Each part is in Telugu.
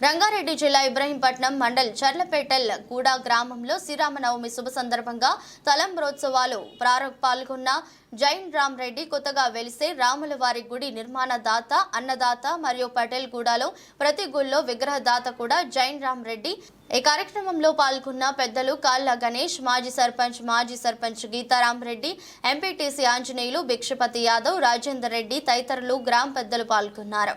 రంగారెడ్డి జిల్లా ఇబ్రహీంపట్నం మండల్ చర్లపేటల్ గూడ గ్రామంలో శ్రీరామనవమి శుభ సందర్భంగా తలంబ్రోత్సవాలు ప్రారంభ పాల్గొన్న జైన్ రామ్ రెడ్డి కొత్తగా వెలిసే రాముల వారి గుడి నిర్మాణ దాత అన్నదాత మరియు పటేల్ గూడలో ప్రతి గుళ్ళో విగ్రహదాత కూడా జైన్ రామ్ రెడ్డి ఈ కార్యక్రమంలో పాల్గొన్న పెద్దలు కాళ్ళ గణేష్ మాజీ సర్పంచ్ మాజీ సర్పంచ్ గీతారాం రెడ్డి ఎంపీటీసీ ఆంజనేయులు భిక్షపతి యాదవ్ రాజేందర్ రెడ్డి తదితరులు గ్రామ పెద్దలు పాల్గొన్నారు.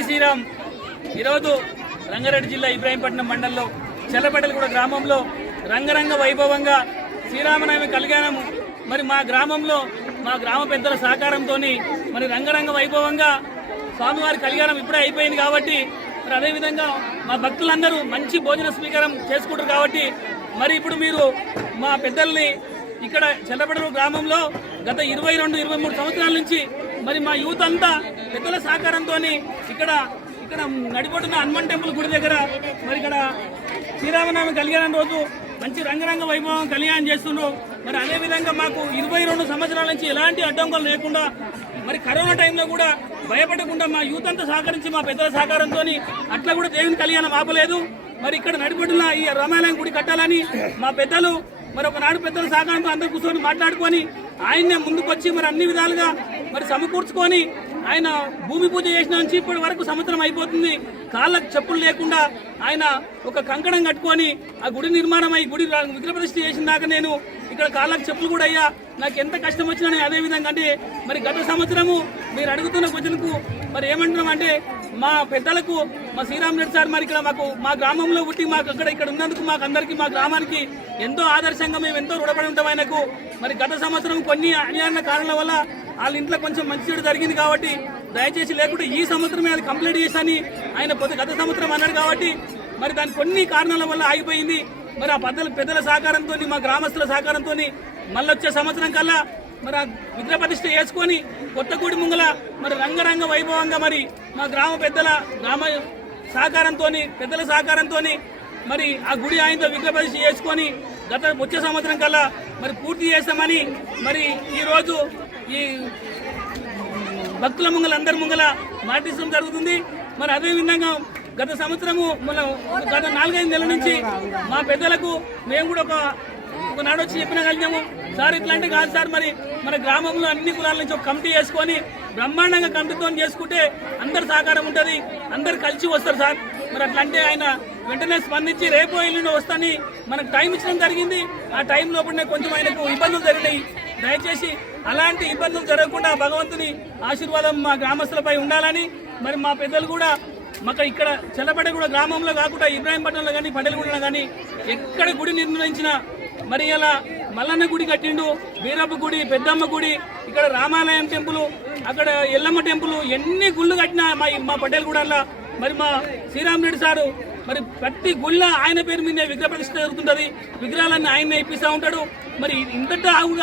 జై శ్రీరామ్. ఈరోజు రంగారెడ్డి జిల్లా ఇబ్రాహీంపట్నం మండలంలో చెల్లపేటలగూడ గ్రామంలో రంగరంగ వైభవంగా శ్రీరామనవమి కళ్యాణం మరి మా గ్రామంలో మా గ్రామ పెద్దల సహకారంతో మరి రంగరంగ వైభవంగా స్వామివారి కళ్యాణం ఇప్పుడే అయిపోయింది కాబట్టి మరి అదేవిధంగా మా భక్తులందరూ మంచి భోజన స్వీకారం చేసుకుంటారు కాబట్టి మరి ఇప్పుడు మీరు మా పెద్దల్ని ఇక్కడ చెల్లపడరు గ్రామంలో గత ఇరవై రెండు ఇరవై మూడు సంవత్సరాల నుంచి మరి మా యూత్ అంతా పెద్దల సహకారంతో ఇక్కడ ఇక్కడ నడిపోతున్న హనుమాన్ టెంపుల్ గుడి దగ్గర మరి ఇక్కడ శ్రీరామనామి కళ్యాణం రోజు మంచి రంగరంగ వైభవం కళ్యాణం చేస్తున్నారు మరి అదే విధంగా మాకు ఇరవై రెండు సంవత్సరాల నుంచి ఎలాంటి అడ్డంకులు లేకుండా మరి కరోనా టైంలో కూడా భయపడకుండా మా యూత్ అంతా సహకరించి మా పెద్దల సహకారంతో అట్లా కూడా దేవుని కళ్యాణం ఆపలేదు. మరి ఇక్కడ నడిపడిన ఈ రామాలయం గుడి కట్టాలని మా పెద్దలు మరి ఒకనాడు పెద్దల సహకారంతో అందరు కూర్చొని మాట్లాడుకొని ఆయన్నే ముందుకొచ్చి మరి అన్ని విధాలుగా మరి సమకూర్చుకొని ఆయన భూమి పూజ చేసిన నుంచి ఇప్పటి వరకు సంవత్సరం అయిపోతుంది. కాళ్ళకు చెప్పులు లేకుండా ఆయన ఒక కంకణం కట్టుకొని ఆ గుడి నిర్మాణం అయి గుడి విగ్రహ ప్రతిష్ఠ చేసిన దాకా నేను ఇక్కడ కాళ్ళకు చెప్పులు కూడా అయ్యా. నాకు ఎంత కష్టం వచ్చినా అదే విధంగా అంటే మరి గత సంవత్సరము మీరు అడుగుతున్న క్వశ్చన్కు మరి ఏమంటున్నాం అంటే మా పెద్దలకు మా శ్రీరామ్ రెడ్డి సార్ మరి ఇక్కడ మాకు మా గ్రామంలో పుట్టి మాకు అక్కడ ఇక్కడ ఉన్నందుకు మాకు అందరికీ మా గ్రామానికి ఎంతో ఆదర్శంగా మేము ఎంతో రుణపడి ఉంటాం ఆయనకు. మరి గత సంవత్సరం కొన్ని అన్యాయ కారణాల వల్ల వాళ్ళ ఇంట్లో కొంచెం మంచి చెడు జరిగింది కాబట్టి దయచేసి లేకుంటే ఈ సంవత్సరమే అది కంప్లీట్ చేశాని. ఆయన గత సంవత్సరం అన్నాడు కాబట్టి మరి దాని కొన్ని కారణాల వల్ల ఆగిపోయింది. మరి ఆ పెద్దల పెద్దల సహకారంతో మా గ్రామస్తుల సహకారంతో మళ్ళీ వచ్చే సంవత్సరం కల్లా మరి ఆ విగ్రహ ప్రతిష్ఠ చేసుకొని కొత్తగూడి ముంగల మరి రంగరంగ వైభవంగా మరి మా గ్రామ పెద్దల గ్రామ సహకారంతో పెద్దల సహకారంతో మరి ఆ గుడి ఆయనతో విగ్రహ ప్రతిష్ఠ చేసుకొని గత వచ్చే సంవత్సరం కల్లా మరి పూర్తి చేస్తామని మరి ఈరోజు ఈ భక్తుల ముంగల అందరి ముంగల మాటించడం జరుగుతుంది. మరి అదే విధంగా గత సంవత్సరము మన గత నాలుగైదు నెలల నుంచి మా పెద్దలకు మేము కూడా ఒక నాడు వచ్చి చెప్పిన కలిగాము సార్ ఇట్లాంటి కాదు సార్ మరి మన గ్రామంలో అన్ని కులాల నుంచి ఒక కమిటీ చేసుకొని బ్రహ్మాండంగా కమిటీతో చేసుకుంటే అందరు సహకారం ఉంటుంది అందరు కలిసి వస్తారు సార్. మరి అట్లంటే ఆయన వెంటనే స్పందించి రేపు ఎల్లుండి వస్తాని మనకు టైం ఇచ్చడం జరిగింది. ఆ టైం లోపలనే కొంచెం ఆయనకు ఇబ్బందులు జరిగినాయి. దయచేసి అలాంటి ఇబ్బందులు జరగకుండా భగవంతుని ఆశీర్వాదం మా గ్రామస్తులపై ఉండాలని మరి మా పెద్దలు కూడా మాకు ఇక్కడ చెల్లపడ కూడా గ్రామంలో కాకుండా ఇబ్రాహీంపట్నంలో కానీ పండలగూడలో కానీ ఎక్కడ గుడి నిర్ణయించిన మరి ఇలా మల్లన్న గుడి కట్టిండు వీరప్ప గుడి పెద్దమ్మ గుడి ఇక్కడ రామాలయం టెంపుల్ అక్కడ ఎల్లమ్మ టెంపుల్ ఎన్ని గుళ్ళు కట్టినా మా మా పటేల్గూడలో మరి మా శ్రీరామ్ రెడ్డి సారు మరి ప్రతి గుళ్ళ ఆయన పేరు మీద విగ్రహ ప్రతిష్ట జరుగుతుంటుంది. విగ్రహాలన్నీ ఆయన ఇప్పిస్తూ ఉంటాడు. మరి ఇంతటా ఆగు